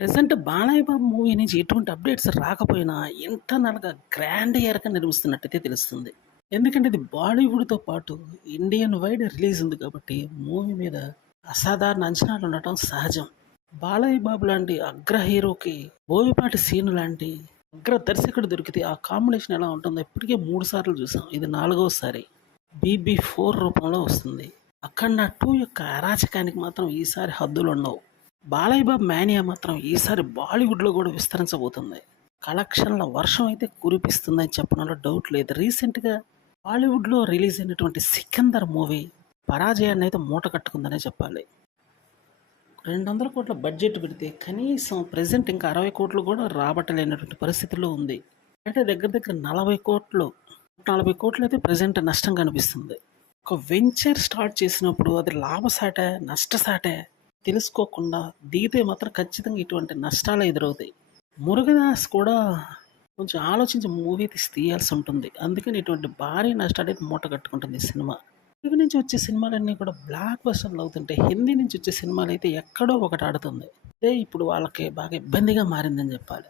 Present 'Balayya Babu' movie నుంచి ఎటువంటి updates రాకపోయినా, ఇంటర్నల్‌గా గ్రాండ్ ఇయర్‌గా నిర్మిస్తున్నట్టయితే తెలుస్తుంది. ఎందుకంటే ఇది బాలీవుడ్‌తో పాటు ఇండియన్ వైడ్ రిలీజ్ ఉంది కాబట్టి, మూవీ మీద అసాధారణ అంచనాలుండటం సహజం. 'బాలయ్య బాబు' లాంటి అగ్ర హీరోకి 'బోయపాటి సీను' లాంటి అగ్ర దర్శకుడు దొరికితే ఆ కాంబినేషన్ ఎలా ఉంటుందో ఇప్పటికే 3 సార్లు చూసాం. ఇది నాలుగోసారి. 'బీబీ4' రూపంలో వస్తుంది. 'అఖండ 2' యొక్క అరాచకానికి మాత్రం ఈసారి హద్దులుండవు. 'బాలయ్య బాబు' మేనియా మాత్రం ఈసారి బాలీవుడ్‌లో కూడా విస్తరించబోతుంది. కలెక్షన్‌ల వర్షం అయితే కురిపిస్తుందని చెప్పడంలో డౌట్ లేదు. రీసెంట్‌గా బాలీవుడ్‌లో రిలీజ్ అయినటువంటి 'సికందర్' మూవీ పరాజయాన్నయితే మూట కట్టుకుందనే చెప్పాలి. 200,00,00,000 బడ్జెట్ పెడితే కనీసం ప్రెజెంట్ ఇంకా 60,00,00,000 కూడా రాబట్టలేనటువంటి పరిస్థితిలో ఉంది. అంటే దగ్గర దగ్గర 40,00,00,000, 40,00,00,000 అయితే ప్రెజెంట్ నష్టం కనిపిస్తుంది. ఒక వెంచర్ స్టార్ట్ చేసినప్పుడు అది లాభసాట, నష్టసాట తెలుసుకోకుండా దిగితే మాత్రం ఖచ్చితంగా ఇటువంటి నష్టాలే ఎదురవుతాయి. 'మురుగదాస్' కూడా కొంచెం ఆలోచించి మూవీ తీయాల్సి ఉంటుంది. అందుకని ఇటువంటి భారీ నష్టాలైతే మూట కట్టుకుంటుంది ఈ సినిమా. తెలుగు నుంచి వచ్చే సినిమాలన్నీ కూడా బ్లాక్ బస్టర్‌లు అవుతుంటే, హిందీ నుంచి వచ్చే సినిమాలైతే ఎక్కడో ఒకటి ఆడుతుంది. అదే ఇప్పుడు వాళ్ళకి బాగా ఇబ్బందిగా మారిందని చెప్పాలి.